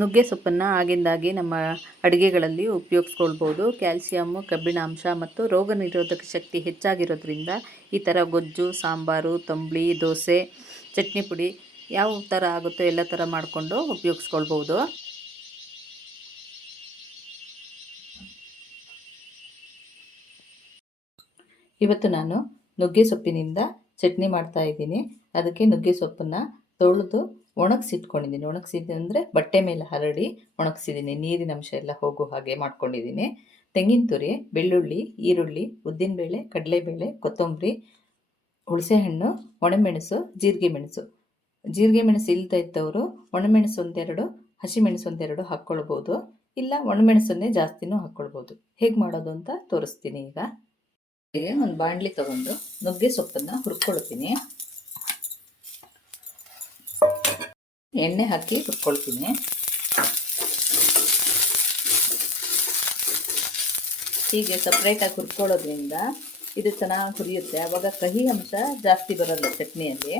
ನುಗ್ಗೆ ಸೊಪ್ಪನ್ನು ಆಗಿಂದಾಗಿ ನಮ್ಮ ಅಡುಗೆಗಳಲ್ಲಿ ಉಪಯೋಗಿಸ್ಕೊಳ್ಬೋದು. ಕ್ಯಾಲ್ಸಿಯಮ್ಮು, ಕಬ್ಬಿಣಾಂಶ ಮತ್ತು ರೋಗ ನಿರೋಧಕ ಶಕ್ತಿ ಹೆಚ್ಚಾಗಿರೋದ್ರಿಂದ ಈ ಥರ ಗೊಜ್ಜು, ಸಾಂಬಾರು, ತಂಬುಳಿ, ದೋಸೆ, ಚಟ್ನಿ ಪುಡಿ ಯಾವ ಥರ ಆಗುತ್ತೋ ಎಲ್ಲ ಥರ ಮಾಡಿಕೊಂಡು ಉಪಯೋಗಿಸ್ಕೊಳ್ಬೋದು. ಇವತ್ತು ನಾನು ನುಗ್ಗೆ ಸೊಪ್ಪಿನಿಂದ ಚಟ್ನಿ ಮಾಡ್ತಾ ಇದ್ದೀನಿ. ಅದಕ್ಕೆ ನುಗ್ಗೆ ಸೊಪ್ಪನ್ನು ತೊಳೆದು ಒಣಗಿಸಿಟ್ಕೊಂಡಿದ್ದೀನಿ. ಒಣಗಿಸಿದ್ದು ಅಂದರೆ ಬಟ್ಟೆ ಮೇಲೆ ಹರಡಿ ಒಣಗಿಸಿದ್ದೀನಿ. ನೀರಿನ ಅಂಶ ಎಲ್ಲ ಹೋಗೋ ಹಾಗೆ ಮಾಡ್ಕೊಂಡಿದ್ದೀನಿ. ತೆಂಗಿನ ತುರಿ, ಬೆಳ್ಳುಳ್ಳಿ, ಈರುಳ್ಳಿ, ಉದ್ದಿನಬೇಳೆ, ಕಡಲೆಬೇಳೆ, ಕೊತ್ತಂಬರಿ, ಹುಣಸೆಹಣ್ಣು, ಒಣಮೆಣಸು, ಜೀರಿಗೆ ಮೆಣಸು. ಜೀರಿಗೆ ಮೆಣಸು ಇಲ್ಲದೇ ಇದ್ದವರು ಒಣಮೆಣಸು ಒಂದೆರಡು, ಹಸಿಮೆಣಸು ಒಂದೆರಡು ಹಾಕ್ಕೊಳ್ಬೋದು. ಇಲ್ಲ ಒಣಮೆಣಸನ್ನೇ ಜಾಸ್ತಿನೂ ಹಾಕ್ಕೊಳ್ಬೋದು. ಹೇಗೆ ಮಾಡೋದು ಅಂತ ತೋರಿಸ್ತೀನಿ ಈಗ. ಒಂದು ಬಾಣಲಿ ತಗೊಂಡು ನುಗ್ಗೆ ಸೊಪ್ಪನ್ನು ಹುರ್ಕೊಳ್ತೀನಿ. ಎಣ್ಣೆ ಹಾಕಿ ಹುರ್ಕೊಳ್ತೀನಿ. ಹೀಗೆ ಸಪ್ರೇಟಾಗಿ ಹುರ್ಕೊಳ್ಳೋದ್ರಿಂದ ಇದು ಚೆನ್ನಾಗಿ ಹುರಿಯುತ್ತೆ. ಆವಾಗ ಕಹಿ ಅಂಶ ಜಾಸ್ತಿ ಬರೋಲ್ಲ ಚಟ್ನಿಯಲ್ಲಿ.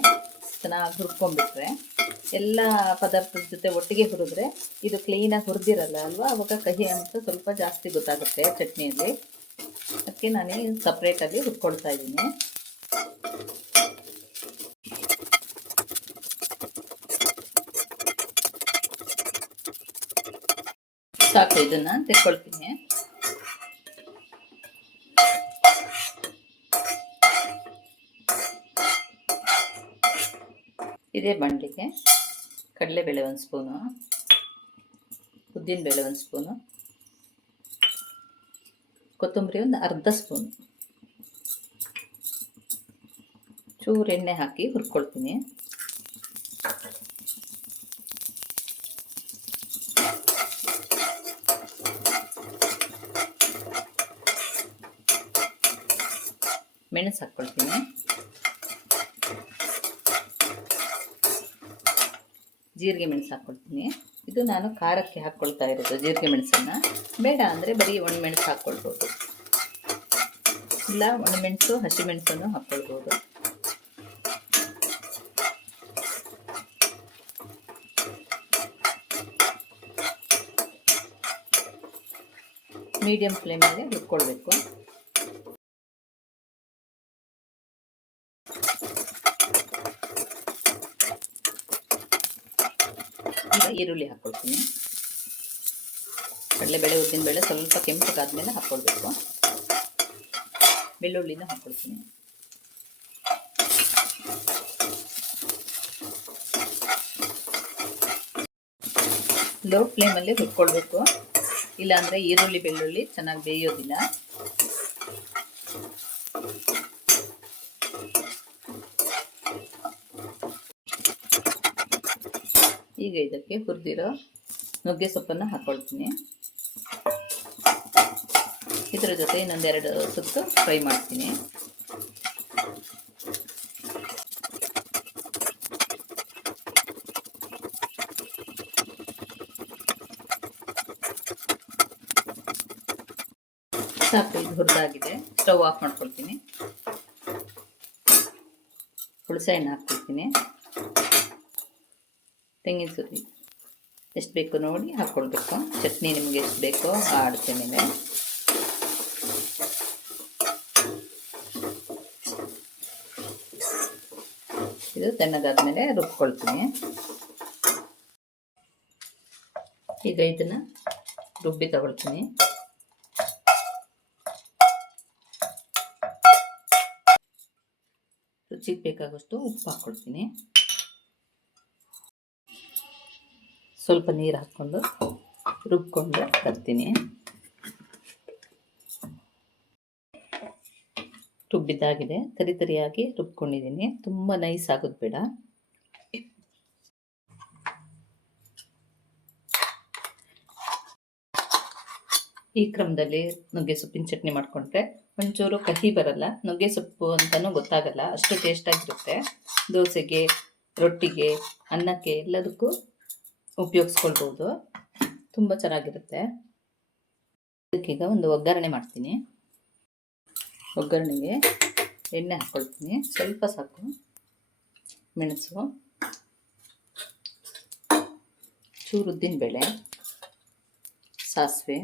ಚೆನ್ನಾಗಿ ಹುರ್ಕೊಂಡ್ಬಿಟ್ರೆ ಎಲ್ಲ ಪದಾರ್ಥದ ಜೊತೆ ಒಟ್ಟಿಗೆ ಹುರಿದ್ರೆ ಇದು ಕ್ಲೀನಾಗಿ ಹುರಿದಿರಲ್ಲ ಅಲ್ವಾ, ಆವಾಗ ಕಹಿ ಅಂಶ ಸ್ವಲ್ಪ ಜಾಸ್ತಿ ಗೊತ್ತಾಗುತ್ತೆ ಚಟ್ನಿಯಲ್ಲಿ. ಅದಕ್ಕೆ ನಾನು ಸಪ್ರೇಟಾಗಿ ಹುರ್ಕೊಳ್ತಾ ಇದ್ದೀನಿ. ಸಾಕು, ಇದನ್ನು ತೆಕ್ಕೊಳ್ತೀನಿ. ಇದೇ ಬಾಣಲಿಗೆ ಕಡಲೆಬೇಳೆ 1 ಸ್ಪೂನು, ಉದ್ದಿನಬೇಳೆ 1 ಸ್ಪೂನು, ಕೊತ್ತಂಬರಿ ಒಂದು ಅರ್ಧ ಸ್ಪೂನು, ಚೂರು ಎಣ್ಣೆ ಹಾಕಿ ಹುರ್ಕೊಳ್ತೀನಿ. ಮೆಣಸು ಹಾಕ್ಕೊಳ್ತೀನಿ. ಜೀರಿಗೆ ಮೆಣಸು ಹಾಕ್ಕೊಳ್ತೀನಿ. ಇದು ನಾನು ಖಾರಕ್ಕೆ ಹಾಕ್ಕೊಳ್ತಾ ಇರೋದು ಜೀರಿಗೆ ಮೆಣಸನ್ನು. ಬೇಡ ಅಂದರೆ ಬರೀ ಒಣಮೆಣಸು ಹಾಕ್ಕೊಳ್ಬೋದು, ಇಲ್ಲ ಒಣಮೆಣಸು ಹಸಿಮೆಣಸನ್ನು ಹಾಕ್ಕೊಳ್ಬೋದು. ಮೀಡಿಯಂ ಫ್ಲೇಮಲ್ಲಿ ಹುರ್ಕೊಳ್ಬೇಕು. ಈಗ ಈರುಳ್ಳಿ ಹಾಕ್ಕೊಳ್ತೀನಿ. ಕಡಲೆಬೇಳೆ, ಉದ್ದಿನಬೇಳೆ ಸ್ವಲ್ಪ ಕೆಂಪಗಾದ್ಮೇಲೆ ಹಾಕ್ಕೊಳ್ಬೇಕು. ಬೆಳ್ಳುಳ್ಳಿನ ಹಾಕ್ಕೊಳ್ತೀನಿ. ಲೋ ಫ್ಲೇಮಲ್ಲಿ ಹುರ್ಕೊಳ್ಬೇಕು, ಇಲ್ಲಾಂದರೆ ಈರುಳ್ಳಿ ಬೆಳ್ಳುಳ್ಳಿ ಚೆನ್ನಾಗಿ ಬೇಯೋದಿಲ್ಲ. ಈಗ ಇದಕ್ಕೆ ಹುರಿದಿರೋ ನುಗ್ಗೆ ಸೊಪ್ಪನ್ನು ಹಾಕ್ಕೊಳ್ತೀನಿ. ಇದರ ಜೊತೆ ಇನ್ನೊಂದೆರಡು ಸುತ್ತು ಫ್ರೈ ಮಾಡ್ತೀನಿ. ಸಾಕು, ಇದು ಹುರಿದಾಗಿದೆ. ಸ್ಟವ್ ಆಫ್ ಮಾಡ್ಕೊಳ್ತೀನಿ. ಹುಣಸೆ ಹಣ್ಣು ಹಾಕ್ಕೊಳ್ತೀನಿ. ತೆಂಗಿನ ತುರಿ ಎಷ್ಟು ಬೇಕು ನೋಡಿ ಹಾಕ್ಕೊಳ್ಬೇಕು. ಚಟ್ನಿ ನಿಮಗೆ ಎಷ್ಟು ಬೇಕೋ ಆ ಅಳತೆ ಮೇಲೆ. ಇದು ತಣ್ಣಗಾದ್ಮೇಲೆ ರುಬ್ಕೊಳ್ತೀನಿ. ಈಗ ಇದನ್ನು ರುಬ್ಬಿ ತಗೊಳ್ತೀನಿ. ರುಚಿಗೆ ಬೇಕಾಗುವಷ್ಟು ಉಪ್ಪು ಹಾಕ್ಕೊಳ್ತೀನಿ. ಸ್ವಲ್ಪ ನೀರು ಹಾಕ್ಕೊಂಡು ರುಬ್ಕೊಂಡು ತರ್ತೀನಿ. ರುಬ್ಬಿದ್ದಾಗಿದೆ, ತರಿ ತರಿಯಾಗಿ ರುಬ್ಕೊಂಡಿದ್ದೀನಿ. ತುಂಬ ನೈಸ್ ಆಗೋದು ಬೇಡ. ಈ ಕ್ರಮದಲ್ಲಿ ನುಗ್ಗೆ ಸೊಪ್ಪಿನ ಚಟ್ನಿ ಮಾಡಿಕೊಂಡ್ರೆ ಒಂಚೂರು ಕಹಿ ಬರಲ್ಲ, ನುಗ್ಗೆ ಸೊಪ್ಪು ಅಂತಲೂ ಗೊತ್ತಾಗಲ್ಲ, ಅಷ್ಟು ಟೇಸ್ಟಾಗಿರುತ್ತೆ. ದೋಸೆಗೆ, ರೊಟ್ಟಿಗೆ, ಅನ್ನಕ್ಕೆ ಎಲ್ಲದಕ್ಕೂ ಉಪಯೋಗಿಸ್ಕೊಳ್ಬೋದು. ತುಂಬ ಚೆನ್ನಾಗಿರುತ್ತೆ. ಇದಕ್ಕೀಗ ಒಂದು ಒಗ್ಗರಣೆ ಮಾಡ್ತೀನಿ. ಒಗ್ಗರಣೆಗೆ ಎಣ್ಣೆ ಹಾಕ್ಕೊಳ್ತೀನಿ. ಸ್ವಲ್ಪ ಸಾಕು. ಮೆಣಸು, ಚೂರು ಉದ್ದಿನಬೇಳೆ, ಸಾಸಿವೆ,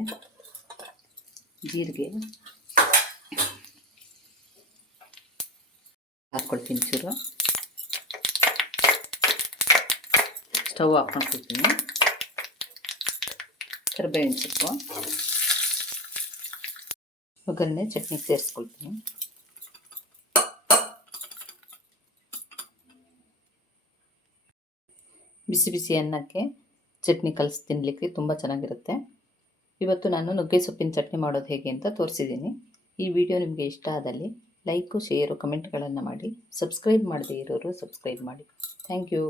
ಜೀರಿಗೆ ಹಾಕ್ಕೊಳ್ತೀನಿ. ಚೂರು ಸ್ಟವ್ ಆಫ್ ಮಾಡ್ಕೊಳ್ತೀನಿ. ಕರಿಬೇವಿನ ಸೊಪ್ಪು, ಒಗ್ಗರಣೆ ಚಟ್ನಿಗೆ ಸೇರಿಸ್ಕೊಳ್ತೀನಿ. ಬಿಸಿ ಬಿಸಿ ಅನ್ನಕ್ಕೆ ಚಟ್ನಿ ಕಲಸಿ ತಿನ್ನಲಿಕ್ಕೆ ತುಂಬ ಚೆನ್ನಾಗಿರುತ್ತೆ. ಇವತ್ತು ನಾನು ನುಗ್ಗೆ ಸೊಪ್ಪಿನ ಚಟ್ನಿ ಮಾಡೋದು ಹೇಗೆ ಅಂತ ತೋರಿಸಿದ್ದೀನಿ. ಈ ವಿಡಿಯೋ ನಿಮಗೆ ಇಷ್ಟ ಆದಲ್ಲಿ ಲೈಕು, ಶೇರು, ಕಮೆಂಟ್ಗಳನ್ನು ಮಾಡಿ. ಸಬ್ಸ್ಕ್ರೈಬ್ ಮಾಡದೇ ಇರೋರು ಸಬ್ಸ್ಕ್ರೈಬ್ ಮಾಡಿ. Thank you.